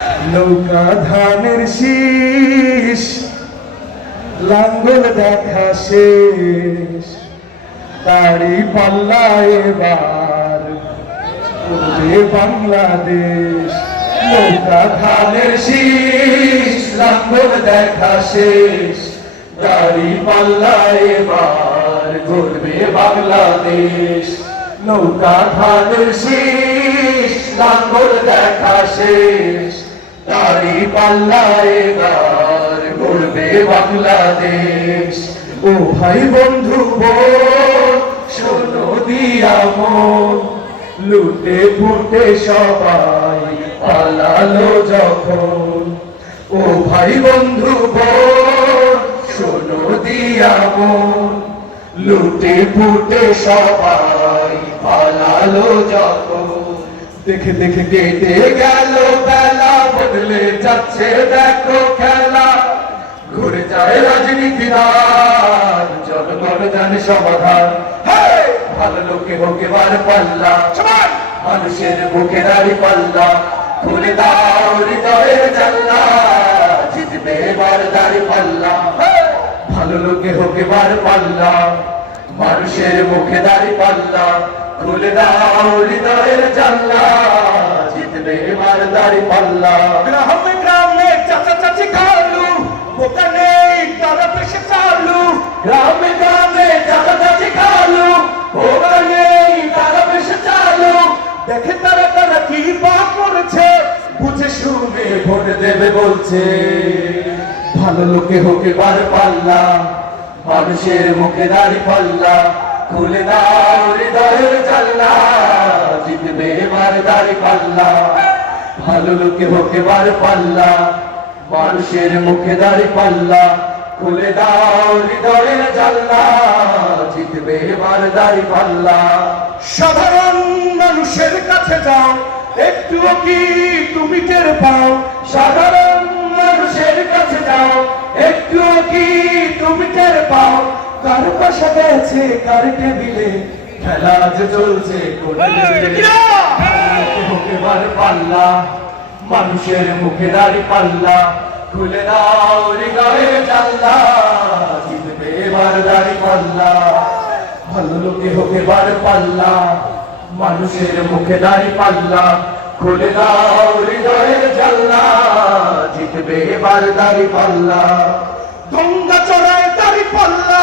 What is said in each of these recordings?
নৌকা ধানের শীষ লাঙ্গল দেখা শেষ, তারি পাল্লা এবার করবে বাংলাদেশ। নৌকা ধানের শীষ লাঙ্গল দেখা শেষ, তারি পাল্লা এবার করবে বাংলাদেশ। নৌকা ধানের শীষ লাঙ্গল দেখা শেষ, তারি পাল্লা এবার গড়বে বাংলাদেশ। ও ভাই বন্ধু বোন শোনো দিয়া মন, লুটে ফুটে সবাই পালালো যখন। ও ভাই বন্ধু বোন শোনো দিয়া মন, লুটে ফুটে সবাই পালালো যখন। দেখে দেখে কেটে গেল বেলা, বদলে যাচ্ছে দেখো খেলা। ঘুরে যায় রাজনীতির জনগণ জানে সমাধান। ভালো লোকে হোক এবার পাল্লা, মানুষের বুকে দাঁড়ি পাল্লা। খুলে দাও হৃদয়ের জানলা, জিতবে এবার দাঁড়ি পাল্লা। ভালো লোকে হোক এবার পাল্লা, মানুষের মুখে দাঁড়ি পাল্লা। খুলে দাও হৃদয়ের জানলা, জিতবে এবার দাঁড়ি পাল্লা। গ্রামে গ্রামে চাচা চাচি খালু, বোকা নেই তারা পেশে চালু। গ্রামে গ্রামে চাচা চাচি খালু, বোকা নেই তারা পেশে চালু। দেখে তারা তারা কি পাপ করেছে, বুঝে শুনে ভোট দেবে বলছে। ভালো লোকে হোক এবার পাল্লা, মানুষের মুখে দাঁড়ি পাল্লা। খুলে দাও হৃদয়ের জানলা, জিতবে এবার দাঁড়ি পাল্লা। ভালো লোকে হোক এবার পাল্লা, মানুষের মুখে দাঁড়ি পাল্লা। খুলে দাও হৃদয়ের জানলা, জিতবে এবার দাঁড়ি পাল্লা। সাধারণ মানুষের কাছে যাও, একটুও কি তুমি টের পাও? সাধারণ মানুষের কাছে যাও, একটুও কি তুমি টের পাও? কার পাশে গেছে কার টেবিলে খেলা যে চলছে এবার পাল্লা, মানুষের মুখে দাঁড়ি পাল্লা। খুলে দাও হৃদয়ের জানলা, জিতবে এবার দাঁড়ি পাল্লা। ভালো লোকে হোক এবার পাল্লা, মানুষের মুখে দাঁড়ি পাল্লা। খুলে দাও হৃদয়ের জানলা, জিতবে এবার দাঁড়ি পাল্লা। গঙ্গা চড়ায় দাঁড়ি পাল্লা,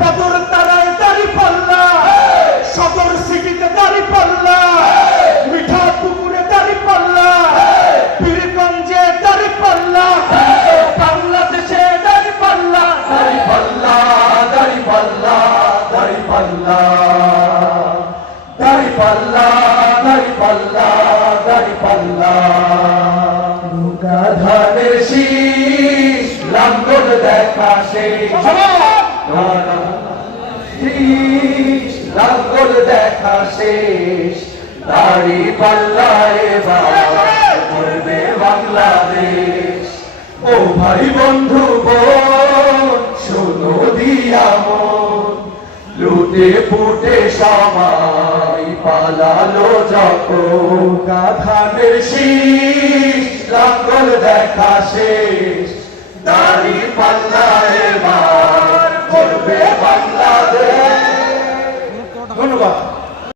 বদর তারায় দাঁড়ি পাল্লা। সদর সিটিতে দাঁড়ি পাল্লা, মিঠা পুকুরে দাঁড়ি পাল্লা। পীরগঞ্জে দাঁড়ি পাল্লা, বাংলাদেশে দাঁড়ি পাল্লা। দাঁড়ি পাল্লা, দাঁড়ি পাল্লা, দাঁড়ি পাল্লা, দাঁড়ি পাল্লা, দাঁড়ি পাল্লা, দাঁড়ি পাল্লা। নৌকা ধানের শীষ লাঙ্গল দেখা শেষ, লাঙ্গল দেখা শেষ। দাঁড়ি পাল্লা এবার করবে বাংলাদেশ। ও ভাই বন্ধু বোন শোনো দিয়া মন, লুটে ফুটে সবাই পালালো যখন। ধানের শীষ লাঙ্গল দেখা শেষ, দাঁড়ি পাল্লা এবার করবে বাংলাদেশ। ধন্যবাদ।